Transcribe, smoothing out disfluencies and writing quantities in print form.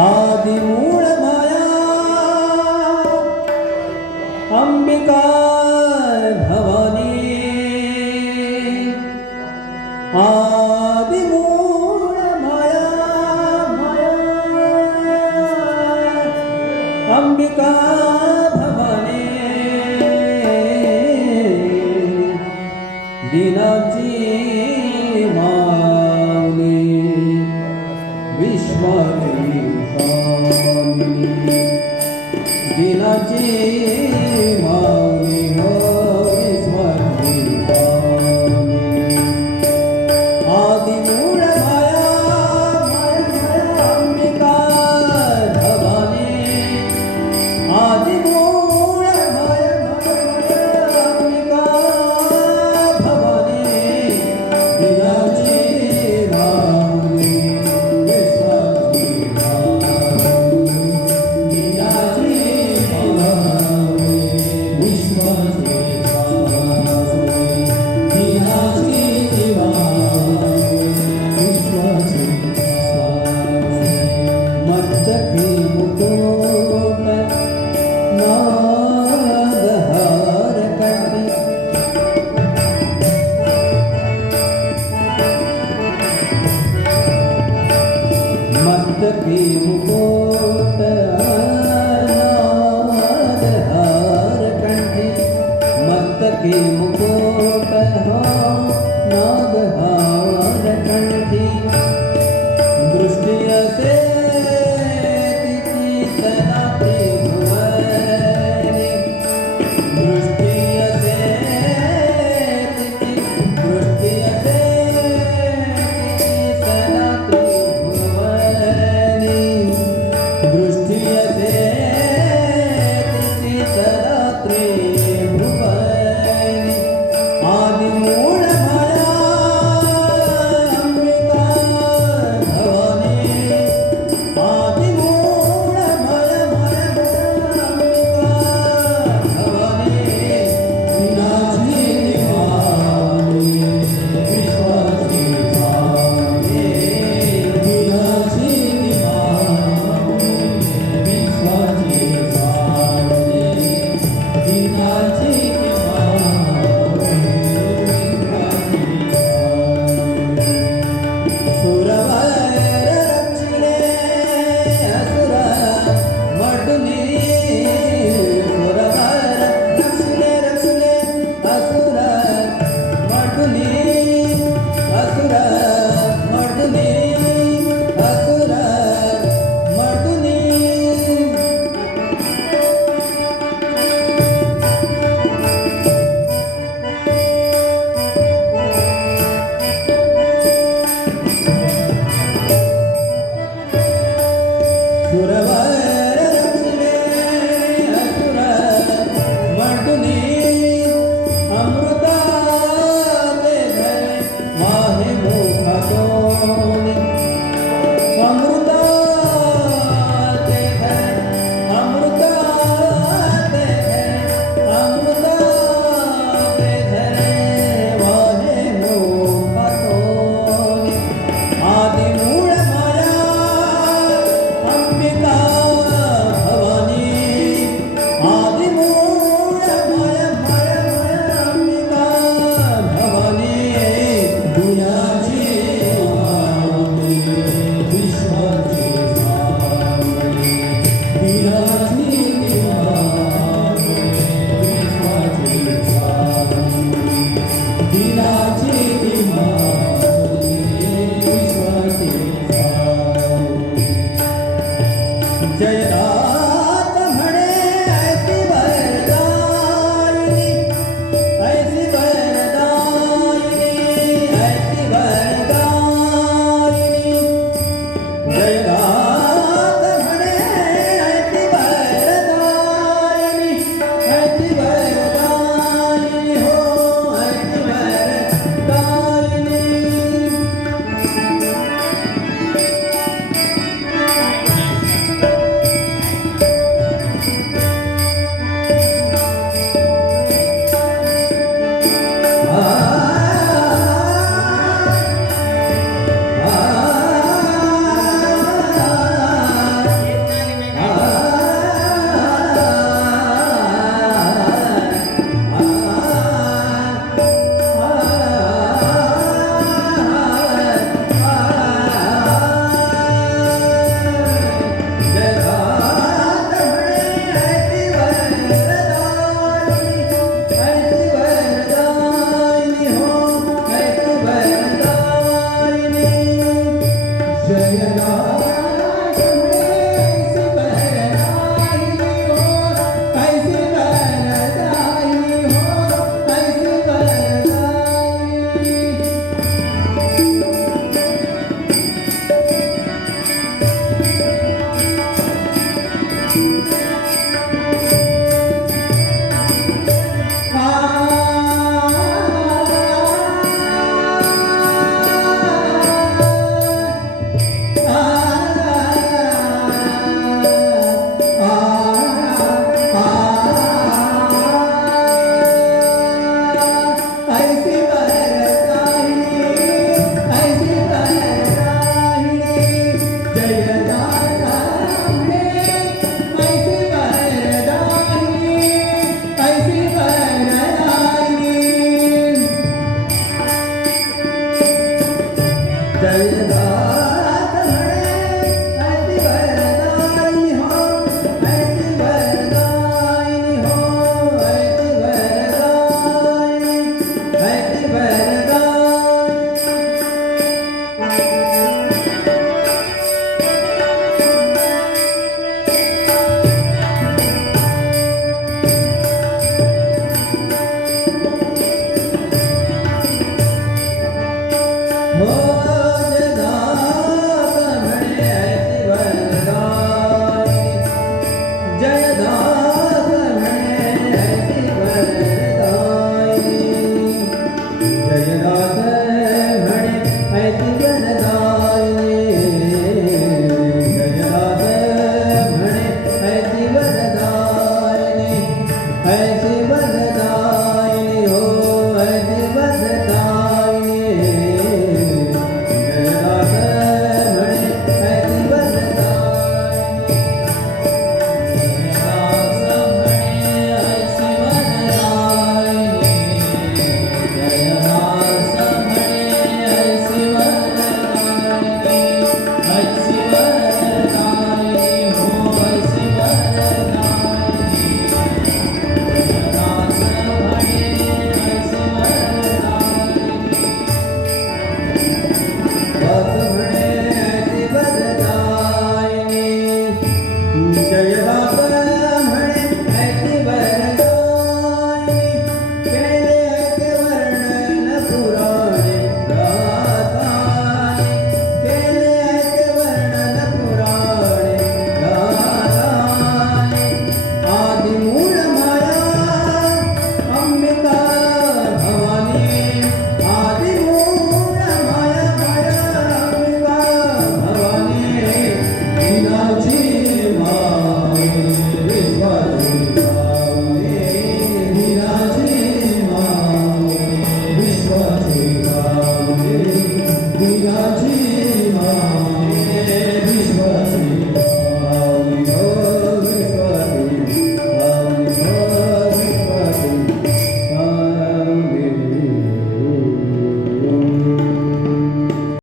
आदिमूळ माया अंबिका भवानी आदिमूळ माया अंबिका भवानी दिनाची माऊली विश्वाची दिनाची माऊली हो विश्वाची आदिमूळ माया अंबिका भवानी आदिमूळ माया अंबिका भवानी दिनाची माऊली विश्वाची मस्तकी मुकुट नागहार कंठी मस्तकी मुकुट हो नागहार कंठी दृष्टि असे तिची सदा त्रिभुवनी दृष्टि असे तिची दृष्टि असे तिची सदा त्रिभुवनी दृष्टि असे तिची सदा त्रिभुवनी आदिमूळ माया अंबिका भवानी आदिमूळ माया अंबिका भवानी दिनाची माऊली विश्वाची माऊली दिनाची माऊली विश्वाची माऊली दिनाची सुरवर रक्षणे असुर मर्दुनी सुरवर रक्षणे असुर मर्दुनी असुर मर्दुनी असुर मर्दुनी सुरवर रक्षणे असुर मर्दुनी अमृता ते धरे माहे मुखातोनी अमृता ते धरे अमृता ते धरे अमृता ते धरे माहे मुखातोनी आदिमूळ माया अंबिका भवानी आदिमूळ माया अंबिका भवानी दिनाची